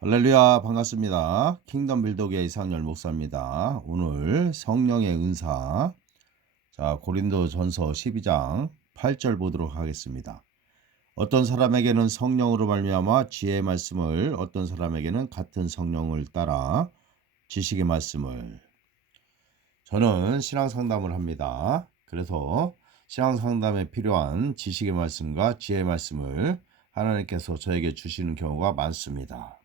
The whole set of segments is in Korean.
할렐루야, 반갑습니다. 킹덤 빌더기의 이상열 목사입니다. 오늘 성령의 은사, 고린도 전서 12장 8절 보도록 하겠습니다. 어떤 사람에게는 성령으로 말미암아 지혜의 말씀을, 어떤 사람에게는 같은 성령을 따라 지식의 말씀을. 저는 신앙 상담을 합니다. 그래서 신앙 상담에 필요한 지식의 말씀과 지혜의 말씀을 하나님께서 저에게 주시는 경우가 많습니다.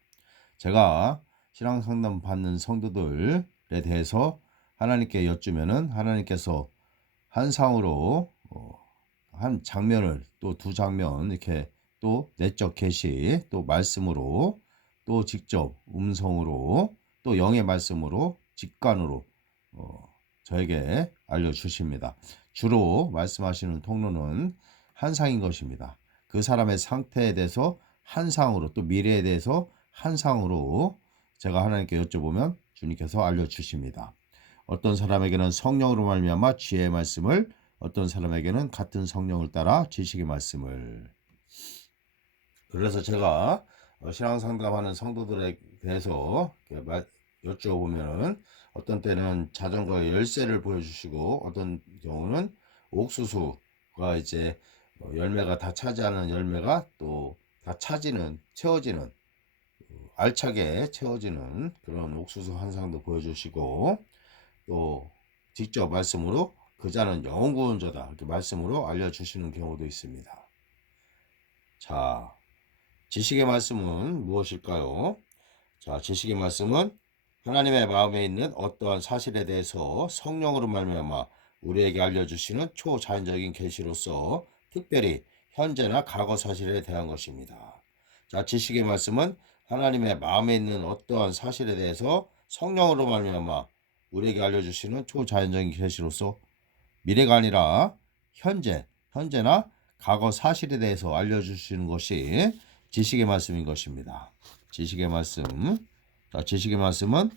제가 신앙 상담 받는 성도들에 대해서 하나님께 여쭈면은 하나님께서 한 상으로 한 장면을 또 두 장면 이렇게 또 내적 계시 또 말씀으로 또 직접 음성으로 또 영의 말씀으로 직관으로 저에게 알려주십니다. 주로 말씀하시는 통로는 한상인 것입니다. 그 사람의 상태에 대해서 한상으로 또 미래에 대해서 한상으로 제가 하나님께 여쭤보면 주님께서 알려주십니다. 어떤 사람에게는 성령으로 말미암아 지혜의 말씀을, 어떤 사람에게는 같은 성령을 따라 지식의 말씀을. 그래서 제가 신앙 상담하는 성도들에 대해서 여쭤보면 어떤 때는 자전거의 열쇠를 보여주시고 어떤 경우는 옥수수가 이제 열매가 다 차지하는 열매가 또 다 채워지는 알차게 채워지는 그런 옥수수 환상도 보여주시고 또 직접 말씀으로 그자는 영원 구원자다 이렇게 말씀으로 알려주시는 경우도 있습니다. 자, 지식의 말씀은 무엇일까요? 지식의 말씀은 하나님의 마음에 있는 어떠한 사실에 대해서 성령으로 말미암아 우리에게 알려주시는 초자연적인 계시로서 특별히 현재나 과거 사실에 대한 것입니다. 지식의 말씀은 하나님의 마음에 있는 어떠한 사실에 대해서 성령으로 말미암아 우리에게 알려주시는 초자연적인 계시로서 미래가 아니라 현재나 과거 사실에 대해서 알려주시는 것이 지식의 말씀인 것입니다. 지식의 말씀은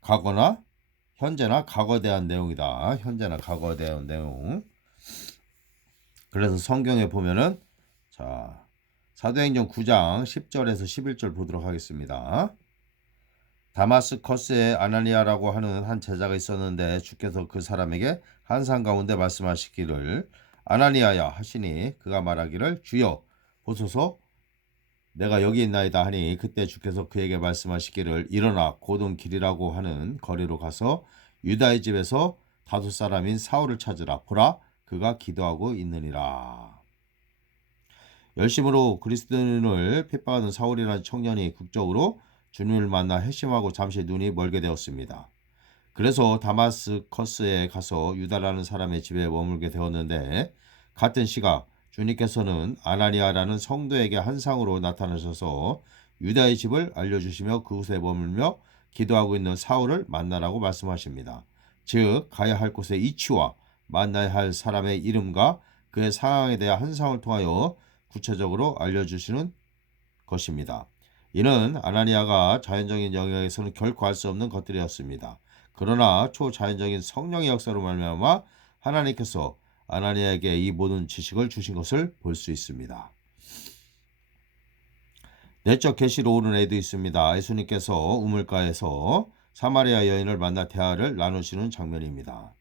과거나 현재나 과거에 대한 내용이다. 현재나 과거에 대한 내용. 그래서 성경에 보면은 사도행전 9장 10절에서 11절 보도록 하겠습니다. 다마스커스에 아나니아라고 하는 한 제자가 있었는데 주께서 그 사람에게 한상 가운데 말씀하시기를 아나니아야 하시니 그가 말하기를 주여 보소서 내가 여기 있나이다 하니 그때 주께서 그에게 말씀하시기를 일어나 곧은 길이라고 하는 거리로 가서 유다의 집에서 다섯 사람인 사울을 찾으라. 보라 그가 기도하고 있느니라. 열심으로 그리스도인을 핍박하는 사울이라는 청년이 극적으로 주님을 만나 회심하고 잠시 눈이 멀게 되었습니다. 그래서 다마스커스에 가서 유다라는 사람의 집에 머물게 되었는데 같은 시각 주님께서는 아나니아라는 성도에게 한상으로 나타나셔서 유다의 집을 알려주시며 그곳에 머물며 기도하고 있는 사울을 만나라고 말씀하십니다. 즉 가야 할 곳의 위치와 만나야 할 사람의 이름과 그의 상황에 대한 한상을 통하여 구체적으로 알려주시는 것입니다. 이는 아나니아가 자연적인 영역에서는 결코 할 수 없는 것들이었습니다. 그러나 초자연적인 성령의 역사로 말미암아 하나님께서 아나니아에게 이 모든 지식을 주신 것을 볼 수 있습니다. 내적 계시로 오는 애도 있습니다. 예수님께서 우물가에서 사마리아 여인을 만나 대화를 나누시는 장면입니다.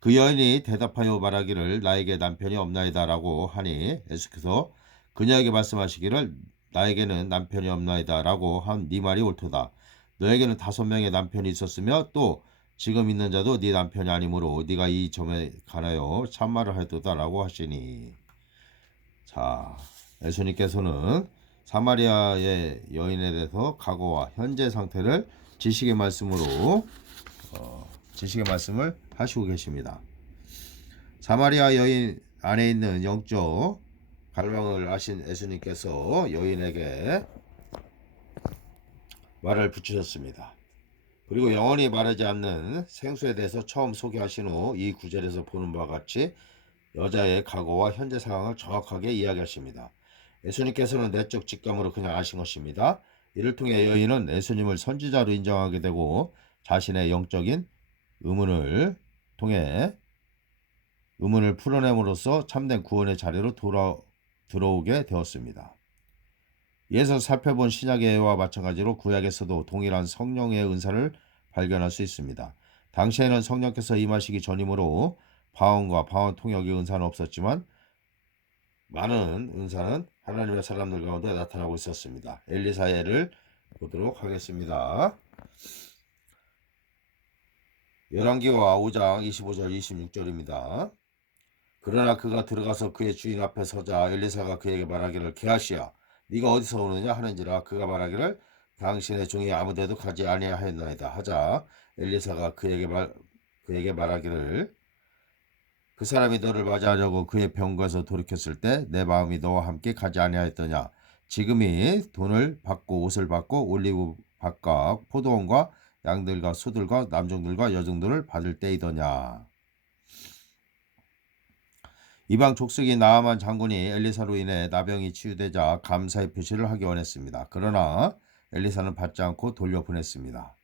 그 여인이 대답하여 말하기를 나에게 남편이 없나이다 라고 하니 예수께서 그녀에게 말씀하시기를 나에게는 남편이 없나이다 라고 한 네 말이 옳도다. 너에게는 5명의 남편이 있었으며 또 지금 있는 자도 네 남편이 아니므로 네가 이 점에 관하여 참말을 하였도다 라고 하시니. 예수님께서는 사마리아의 여인에 대해서 과거와 현재 상태를 지식의 말씀을 하시고 계십니다. 사마리아 여인 안에 있는 영적 갈망을 아신 예수님께서 여인에게 말을 붙이셨습니다. 그리고 영원히 마르지 않는 생수에 대해서 처음 소개하신 후 이 구절에서 보는 바와 같이 여자의 과거와 현재 상황을 정확하게 이야기하십니다. 예수님께서는 내적 직감으로 그냥 아신 것입니다. 이를 통해 여인은 예수님을 선지자로 인정하게 되고 자신의 영적인 의문을 통해 의문을 풀어냄으로써 참된 구원의 자리로 들어오게 되었습니다. 이에서 살펴본 신약의 예와 마찬가지로 구약에서도 동일한 성령의 은사를 발견할 수 있습니다. 당시에는 성령께서 임하시기 전이므로 방언과 방언 통역의 은사는 없었지만 많은 은사는 하나님의 사람들 가운데 나타나고 있었습니다. 엘리사의 예를 보도록 하겠습니다. 열왕기와 5장 25절 26절입니다. 그러나 그가 들어가서 그의 주인 앞에 서자 엘리사가 그에게 말하기를 게하시야 네가 어디서 오느냐 하는지라 그가 말하기를 당신의 종이 아무데도 가지 아니하였나이다 하자 엘리사가 그에게 말하기를 그 사람이 너를 맞이하려고 그의 병거에서 돌이켰을 때 내 마음이 너와 함께 가지 아니하였더냐 지금이 돈을 받고 옷을 받고 올리브 밭과 포도원과 양들과 소들과 남종들과 여종들을 받을 때이더냐. 이방 족속인 나아만 장군이 엘리사로 인해 나병이 치유되자 감사의 표시를 하기 원했습니다. 그러나 엘리사는 받지 않고 돌려보냈습니다.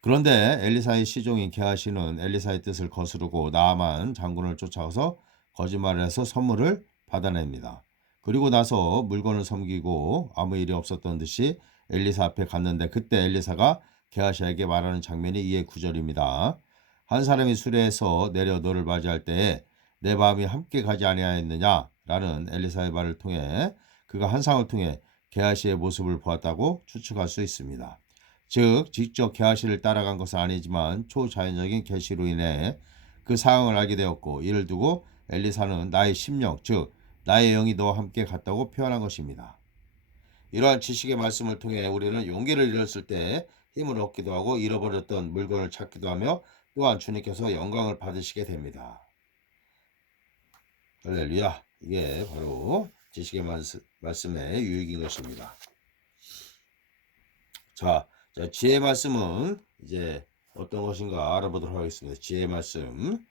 그런데 엘리사의 시종인 게하시는 엘리사의 뜻을 거스르고 나아만 장군을 쫓아가서 거짓말을 해서 선물을 받아냅니다. 그리고 나서 물건을 섬기고 아무 일이 없었던 듯이 엘리사 앞에 갔는데 그때 엘리사가 게하시에게 말하는 장면이 이에 9절입니다. 한 사람이 수레에서 내려 너를 맞이할 때에 내 마음이 함께 가지 아니하였느냐 라는 엘리사의 말을 통해 그가 환상을 통해 게하시의 모습을 보았다고 추측할 수 있습니다. 즉 직접 게하시를 따라간 것은 아니지만 초자연적인 계시로 인해 그 상황을 알게 되었고 이를 두고 엘리사는 나의 심령 즉 나의 영이 너와 함께 갔다고 표현한 것입니다. 이러한 지식의 말씀을 통해 우리는 용기를 잃었을 때 힘을 얻기도 하고 잃어버렸던 물건을 찾기도 하며 또한 주님께서 영광을 받으시게 됩니다. 할렐루야. 이게 바로 지식의 말씀의 유익인 것입니다. 자, 지혜의 말씀은 이제 어떤 것인가 알아보도록 하겠습니다. 지혜의 말씀.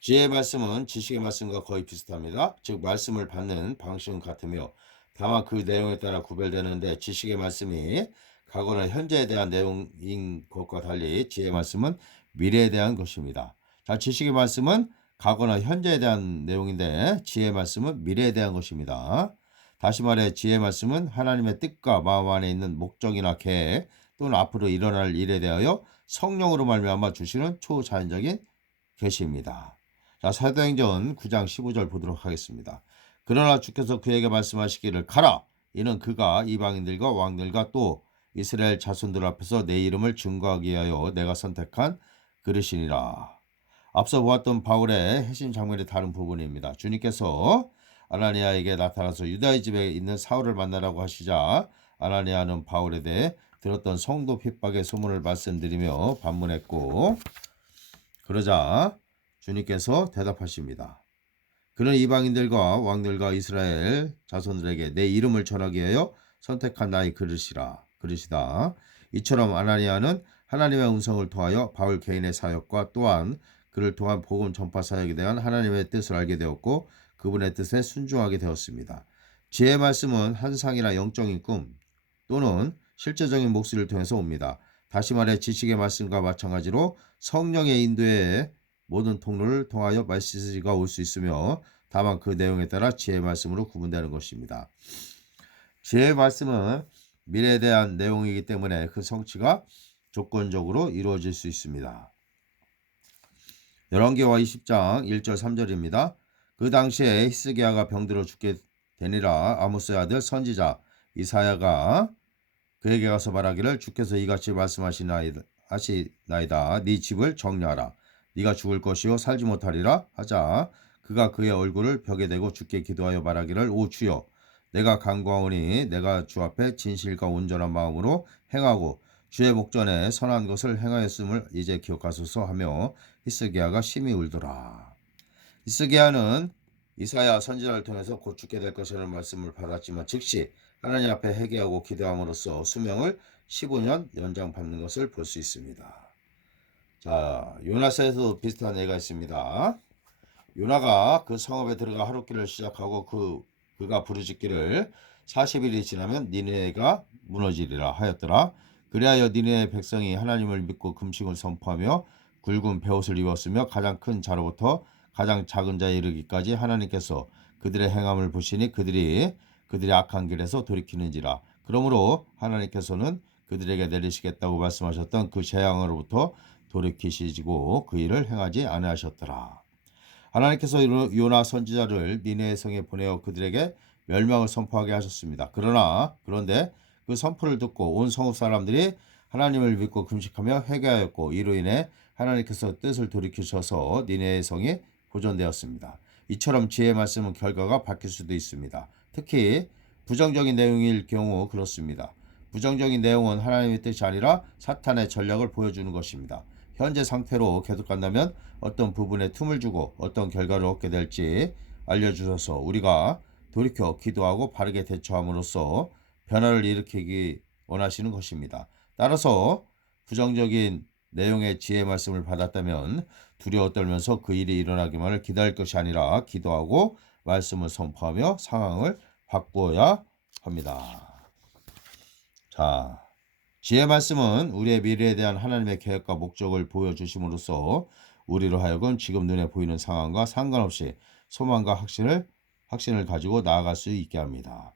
지혜의 말씀은 지식의 말씀과 거의 비슷합니다. 즉 말씀을 받는 방식은 같으며 다만 그 내용에 따라 구별되는데 지식의 말씀이 과거나 현재에 대한 내용인 것과 달리 지혜의 말씀은 미래에 대한 것입니다. 자, 지식의 말씀은 과거나 현재에 대한 내용인데 지혜의 말씀은 미래에 대한 것입니다. 다시 말해 지혜의 말씀은 하나님의 뜻과 마음 안에 있는 목적이나 계획 또는 앞으로 일어날 일에 대하여 성령으로 말미암아 주시는 초자연적인 계시입니다. 자, 사도행전 9장 15절 보도록 하겠습니다. 그러나 주께서 그에게 말씀하시기를 가라. 이는 그가 이방인들과 왕들과 또 이스라엘 자손들 앞에서 내 이름을 증거하기 위하여 내가 선택한 그릇이니라. 앞서 보았던 바울의 핵심 장면의 다른 부분입니다. 주님께서 아나니아에게 나타나서 유다의 집에 있는 사울을 만나라고 하시자 아나니아는 바울에 대해 들었던 성도 핍박의 소문을 말씀드리며 반문했고 그러자 주님께서 대답하십니다. 그는 이방인들과 왕들과 이스라엘 자손들에게 내 이름을 전하기 위하여 선택한 나의 그릇이다. 이처럼 아나니아는 하나님의 음성을 통하여 바울 개인의 사역과 또한 그를 통한 복음 전파 사역에 대한 하나님의 뜻을 알게 되었고 그분의 뜻에 순종하게 되었습니다. 지혜의 말씀은 환상이나 영적인 꿈 또는 실제적인 목소리를 통해서 옵니다. 다시 말해 지식의 말씀과 마찬가지로 성령의 인도에 모든 통로를 통하여 메시지가 올 수 있으며 다만 그 내용에 따라 지혜의 말씀으로 구분되는 것입니다. 지혜의 말씀은 미래에 대한 내용이기 때문에 그 성취가 조건적으로 이루어질 수 있습니다. 열왕기하 20장 1절 3절입니다. 그 당시에 히스기야가 병들어 죽게 되니라. 아모스의 아들 선지자 이사야가 그에게 가서 말하기를 주께서 이같이 말씀하시나이다. 네 집을 정리하라. 네가 죽을 것이요 살지 못하리라 하자 그가 그의 얼굴을 벽에 대고 주께 기도하여 말하기를 오 주여 내가 간구하오니 내가 주 앞에 진실과 온전한 마음으로 행하고 주의 목전에 선한 것을 행하였음을 이제 기억하소서 하며 히스기야가 심히 울더라. 히스기야는 이사야 선지자를 통해서 곧 죽게 될 것이라는 말씀을 받았지만 즉시 하나님 앞에 회개하고 기도함으로써 수명을 15년 연장받는 것을 볼 수 있습니다. 자, 요나서에도 비슷한 예가 있습니다. 요나가 그 성읍에 들어가 하룻길을 시작하고 그가 부르짖기를 40일이 지나면 니느웨가 무너지리라 하였더라. 그리하여 니느웨 백성이 하나님을 믿고 금식을 선포하며 굵은 베옷을 입었으며 가장 큰 자로부터 가장 작은 자에 이르기까지 하나님께서 그들의 행함을 보시니 그들이 그들의 악한 길에서 돌이키는지라. 그러므로 하나님께서는 그들에게 내리시겠다고 말씀하셨던 그 재앙으로부터 돌이키시고 그 일을 행하지 아니하셨더라. 하나님께서 요나 선지자를 니네의 성에 보내어 그들에게 멸망을 선포하게 하셨습니다. 그런데 그 선포를 듣고 온 성읍 사람들이 하나님을 믿고 금식하며 회개하였고 이로 인해 하나님께서 뜻을 돌이키셔서 니네의 성이 보존되었습니다. 이처럼 지혜의 말씀은 결과가 바뀔 수도 있습니다. 특히 부정적인 내용일 경우 그렇습니다. 부정적인 내용은 하나님의 뜻이 아니라 사탄의 전략을 보여주는 것입니다. 현재 상태로 계속 간다면 어떤 부분에 틈을 주고 어떤 결과를 얻게 될지 알려주셔서 우리가 돌이켜 기도하고 바르게 대처함으로써 변화를 일으키기 원하시는 것입니다. 따라서 부정적인 내용의 지혜 말씀을 받았다면 두려워 떨면서 그 일이 일어나기만을 기다릴 것이 아니라 기도하고 말씀을 선포하며 상황을 바꾸어야 합니다. 자, 지혜 말씀은 우리의 미래에 대한 하나님의 계획과 목적을 보여주심으로써 우리로 하여금 지금 눈에 보이는 상황과 상관없이 소망과 확신을 가지고 나아갈 수 있게 합니다.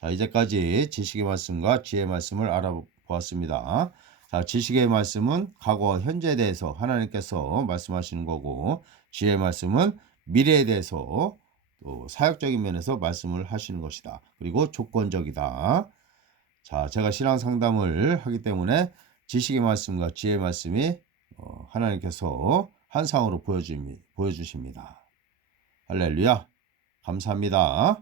자, 이제까지 지식의 말씀과 지혜의 말씀을 알아보았습니다. 자, 지식의 말씀은 과거와 현재에 대해서 하나님께서 말씀하시는 거고, 지혜의 말씀은 미래에 대해서 또 사역적인 면에서 말씀을 하시는 것이다. 그리고 조건적이다. 자, 제가 신앙 상담을 하기 때문에 지식의 말씀과 지혜의 말씀이 하나님께서 환상으로 보여주십니다. 할렐루야. 감사합니다.